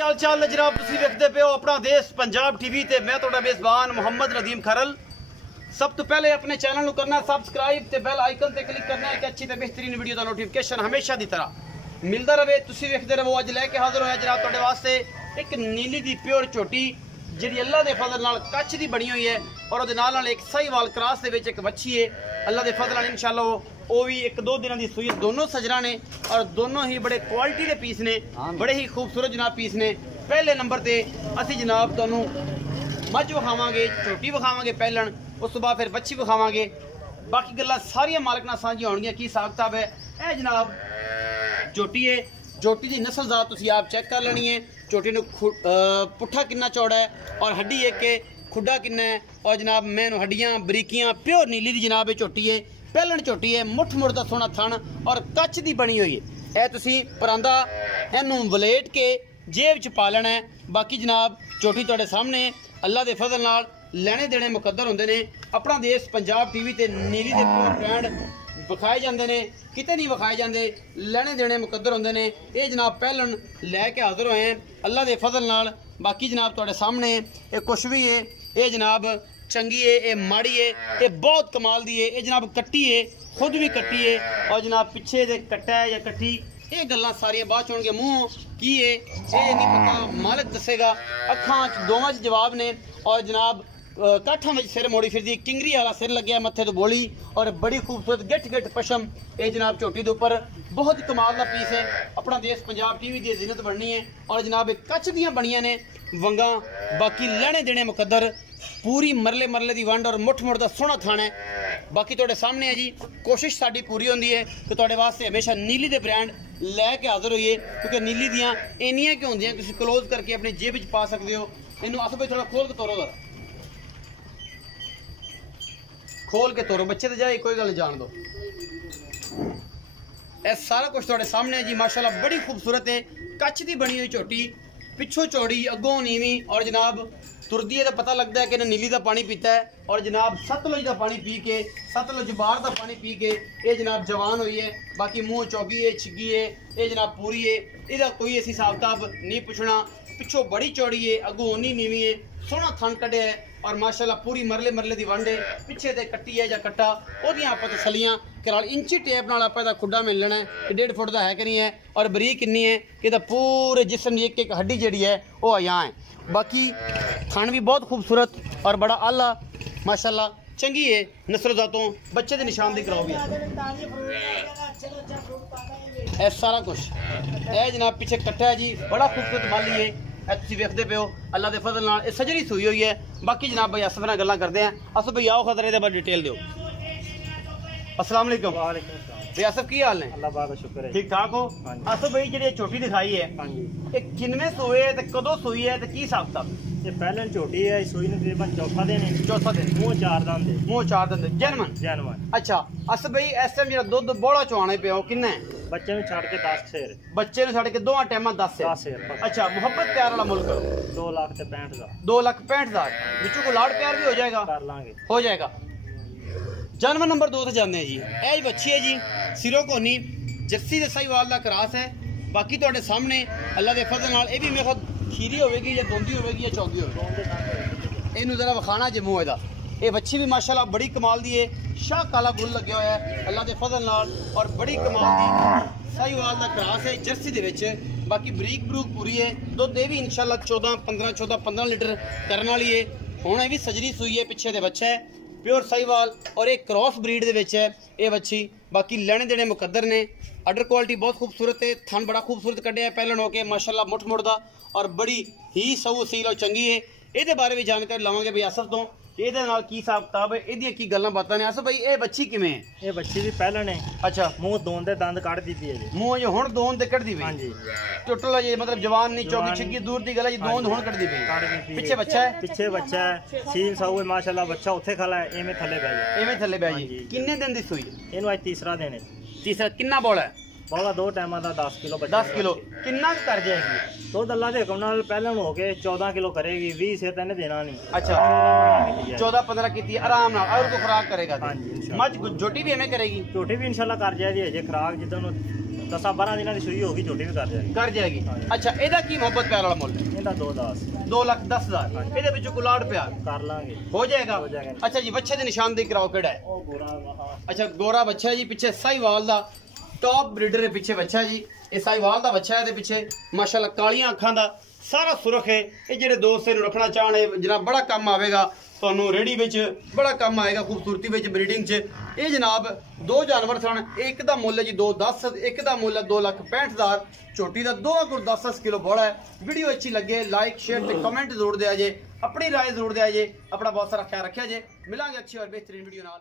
की हाल चाल है जनाब, तुसी वेखदे पे हो अपना देश पंजाब टीवी ते मैं तुहाडा मेज़बान मोहम्मद नदीम खरल। सब तो पहले अपने चैनल को करना सब्सक्राइब ते बेल आइकन ते क्लिक करना है कि अच्छी ते बेहतरीन वीडियो का नोटिफिकेशन हमेशा की तरह मिलता रहे। तुसी वेखदे रहो। अज लैके हाजिर होया जनाब तुहाडे वास्ते एक नीली दी प्योर झोटी जी अल्लाह के फजल नाल कच्छ दी बनी हुई है और उहदे नाल एक साहीवाल क्रॉस दे विच एक बच्ची है। अल्लाह के फजल नाल इंशाअल्लाह वो भी एक दो दिनों की सूई। दोनों सजरा ने और दोनों ही बड़े क्वालिटी के पीस ने, बड़े ही खूबसूरत जनाब पीस ने। पहले नंबर ते असी जनाब तुहानू मझ विखावांगे, झोटी विखावांगे पहलन, उस तो बाद फिर बच्ची विखावांगे। बाकी गल्लां सारियां मालक नाल साझियां होणगियां। की हिसाब किताब है यह जनाब झोटी है। झोटी की नस्ल ज़ात तुसी आप चेक कर लेनी है। झोटी नू पुट्ठा कितना चौड़ा है और हड्डी एक के खुड्डा कितना है और जनाब मैनू हड्डियां बरीकियां प्योर नीली दी जनाब झोटी है। पहलन झोटी है, मुठ मुड़ का सोना थन और कच्छ दी बनी हुई है। यह तुसी परांदा इनू वलेट के जेब च पा लेना है। बाकी जनाब झोटी तुहाडे सामने अल्लाह के फजल नाल लेने देने मुकद्दर होंदे ने। अपना देश पंजाब टीवी ते नीली दे ब्रांड विखाए जाते हैं, किते नहीं विखाए जाते, लेने देने मुकद्दर होंदे ने। ये जनाब पहलन लैके हाजिर होए हैं अल्लाह के फजल नाल। बाकी जनाब तुहाडे सामने ये कुछ भी है, ये जनाब चंगी है, ये माड़ी है, ये बहुत कमाल दी है। ये जनाब कट्टी है, खुद भी कट्टी है और जनाब पिछे दे कट्टा है या कट्टी, ये गल्लां सारियां बाद च होणगे। मूँह की है ये नहीं पता, मालिक दसेगा। अखां च दोवां च जवाब ने और जनाब काठा में सिर मोड़ी फिरदी, किंगरी वाला सिर लग्या मत्थे तो बोली और बड़ी खूबसूरत गिट गिट पशम। ये जनाब झोटी के उपर बहुत ही कमाल का पीस है। अपना देश पंजाब टीवी की जिन्नत बननी है और जनाब कच्छ दियां बनियां ने वंगा। बाकी लेने देने मुकद्दर, पूरी मरले मरले की वंड और मुठ मुठ का सोहना थाना है। बाकी तुहाडे सामने है जी, कोशिश साडी पूरी होंदी है कि तुहाडे वास्ते हमेशा नीली दे ब्रांड लैके हाजिर होइए, क्योंकि नीली दियां इन्नियां क्यों होंदियां तुसीं क्लोज करके अपनी जेब च पा सकते हो। इनू अस भाई थोड़ा खोल के तोरो, जरा खोल के तोरो, बच्चे तो जाए कोई गल जान दो। यह सारा कुछ तुहाडे सामने है जी। माशाल्लाह बड़ी खूबसूरत है, कच्छ दी बनी हुई झोटी, पिछों चौड़ी अगों नीवी और जनाब तुरदी है तो पता लगता है कि इन्हें नीली का पानी पीता है और जनाब सतलुज का पानी पी के, सतलुज बाहर का पानी पी के ये जनाब जवान हुई है। बाकी मुँह चौगी है, छिगी है, ये जनाब पूरी है। इसका कोई ऐसी हिसाब किताब नहीं पुछना। पिछों बड़ी चौड़ी है, अगों उन्नी नीवी है, सोहना थन कढ़िया है और माशाल्लाह पूरी मरले मरले की वंड है। पिछे ते कट्टी है या कट्टा ओदियां आपां तसलियां कराल इंची टेप नाल आपां दा खुड्डा मिल लेना है। 1.5 फुट का है कि नहीं है और बरीक कितनी है कि पूरे जिस्म की एक हड्डी जी है वो यहाँ है। बाकी थन भी बहुत खूबसूरत और बड़ा आला माशाल्लाह चंगी है। नस्ल जातों बच्चे के निशान दी कराओ भी है सारा कुछ। यह जनाब पीछे कट्टा है जी, बड़ा खूबसूरत माली है। तुसीं वेखदे पे हो अल्लाह के फजल नाल ये सजरी सूई हुई है। बाकी जनाब भाई असफ नाल गल्लां करते हैं। असफ भाई आओ खतरे दे बारे डिटेल दो। अस्सलाम वालेकुम। वालेकुम सलाम। भाई असफ की हाल ने? अल्लाह पाक का शुक्र है, ठीक ठाक हो? असफ भाई जी झोटी दिखाई है ये किनवें सूए है, कदों सूई है, की हिसाब किताब? ये पहलन झोटी है, सूई ने तकरीबन चौथा दिन है। चौथा दिन, मुंह चार दंद है। मुंह चार दंद जैनवन जैनवन। अच्छा असफ भाई इस टाइम जो दुध बोड़ा चवाने पे हो किन्ना है? बच्चे में छड़ के 10 शेर, बच्चे ने छड़ के दोवां टाइमां 10 शेर। अच्छा मोहब्बत प्यार वाला मुल्क 2,65,000। 2,65,000 बिचू को लाड़ प्यार भी हो जाएगा? कर लांगे, हो जाएगा। जानवर नंबर 2 से जाते हैं जी। यह बच्ची है जी, सिरों को नी जस्सी दे साहीवाल दा क्रॉस है। बाकी तुहाडे सामने अल्लाह के फजल नाल ये भी मेरे ख्याल खीरी होगी या दोंदी होगी या चौंदी होगी। इनू जरा विखाना जे मूँह एदा। ये बच्ची भी माशाल्लाह बड़ी कमाल दी है, शाह काला गुल लगे हुआ है अल्लाह के फजल नाल और बड़ी कमाल दी साहीवाल दा क्रॉस है जर्सी दे विच। बाकी बरीक बरूक पूरी है। दुध ये भी इंशाल्लाह 14-15 लीटर करने वाली है। हुण ये भी सजरी सूई है, पिछे दे बच्चा है प्योर साहीवाल और एक क्रॉस ब्रीड दे विच है ये बच्ची। बाकी लेने देने मुकद्दर ने। अडर क्वालिटी बहुत खूबसूरत है, थन बड़ा खूबसूरत कढ़िया है पहलन होके माशाल्लाह मुठ मुड़ दा और बड़ी ही सऊ सील और चंगी है। ये बारे भी जानकारी लवांगे भाई असफ तो ये की हिसाब किताब है, ये की गल्लां बातां ने। असफ भाई ये बच्ची किवें है? ये बच्ची भी पहलन है। अच्छा मुंह दोन दे दंद कढ़ दी है जी। मुंह जो हुण दोन ते कढ़दी पई? हां जी। टोटल ये मतलब जवान नहीं, चौकी छिक्की दूर दी गल है, दोन हुण कढ़दी पई। पीछे बच्चा है? पीछे बच्चा है, सील साऊ है माशाल्लाह। बच्चा उत्थे खला है, एवें थल्ले बैठ जाए, एवें थल्ले बैठ जाए। किन्ने दिन दी सूई? इनू आज तीसरा दिन है। तीसरा किन्ना बोला है? बोला 2 टाइम का 10 किलो बच्चा। 10 किलो किन्ना कर जाएगी? दुध अल्लाह के हुक्म नाल पहलन हो के 14 किलो करेगी। 20 से तेने देना नहीं। अच्छा 14-15 की आराम नाल और को खुराक करेगा। हां जी। मज झोटी भी हमें करेगी? झोटी भी इंशाल्लाह कर जाएगी। जे खुराक जितन 10 12 ਦਿਨਾਂ ਦੀ ਸੂਈ ਹੋਗੀ, ਝੋਟੀ ਵੀ ਕਰ ਜਾਏਗੀ। ਅੱਛਾ, ਇਹਦਾ ਕੀ ਮੁਹੱਬਤ ਪਿਆਰ ਵਾਲਾ ਮੁੱਲ ਹੈ? ਇਹਦਾ 210 2,10,000। ਇਹਦੇ ਵਿੱਚੋਂ ਕੁਲਾੜ ਪਿਆਰ ਕਰ ਲਾਂਗੇ, ਹੋ ਜਾਏਗਾ। ਅੱਛਾ ਜੀ, ਬੱਚੇ ਦੀ ਨਿਸ਼ਾਨਦੇਹੀ ਕਰਾਓ, ਕਿਹੜਾ ਹੈ? ਉਹ ਗੋਰਾ। ਅੱਛਾ, ਗੋਰਾ ਬੱਚਾ ਜੀ, ਪਿੱਛੇ ਸਾਹੀਵਾਲ ਦਾ ਟੌਪ ਬਰੀਡਰ ਦੇ ਪਿੱਛੇ ਬੱਚਾ ਜੀ। ਇਹ ਸਾਹੀਵਾਲ ਦਾ ਬੱਚਾ ਹੈ, ਇਹਦੇ ਪਿੱਛੇ ਮਾਸ਼ਾਅੱਲਾ ਕਾਲੀਆਂ ਅੱਖਾਂ ਦਾ ਸਾਰਾ ਸੁਰਖ ਹੈ। ਇਹ ਜਿਹੜੇ ਦੋਸਤ ਇਹਨੂੰ ਰੱਖਣਾ ਚਾਹਣ ਜਨਾਬ, ਬੜਾ ਕੰਮ ਆਵੇਗਾ ਤੁਹਾਨੂੰ, ਰੇੜੀ ਵਿੱਚ ਬੜਾ ਕੰਮ ਆਏਗਾ, ਖੂਬਸੂਰਤੀ ਵਿੱਚ, ਬਰੀਡਿੰਗ 'ਚ। ਇਹ ਜਨਾਬ 2 ਜਾਨਵਰ ਸਨ। ਇੱਕ ਦਾ ਮੁੱਲ ਹੈ ਜੀ 2,10, ਇੱਕ ਦਾ ਮੁੱਲ ਹੈ 2,65,000। ਝੋਟੀ ਦਾ 2 ਕਿਲੋ ਬੋੜਾ ਹੈ। ਵੀਡੀਓ ਅੱਛੀ ਲੱਗੇ ਲਾਈਕ शेयर ਤੇ ਕਮੈਂਟ ਜ਼ਰੂਰ ਦਿਆ ਜੇ, अपनी राय जरूर दिया जे। अपना बहुत सारा ख्याल रखा जे। मिलांगे अच्छी और बेहतरीन वीडियो नाल।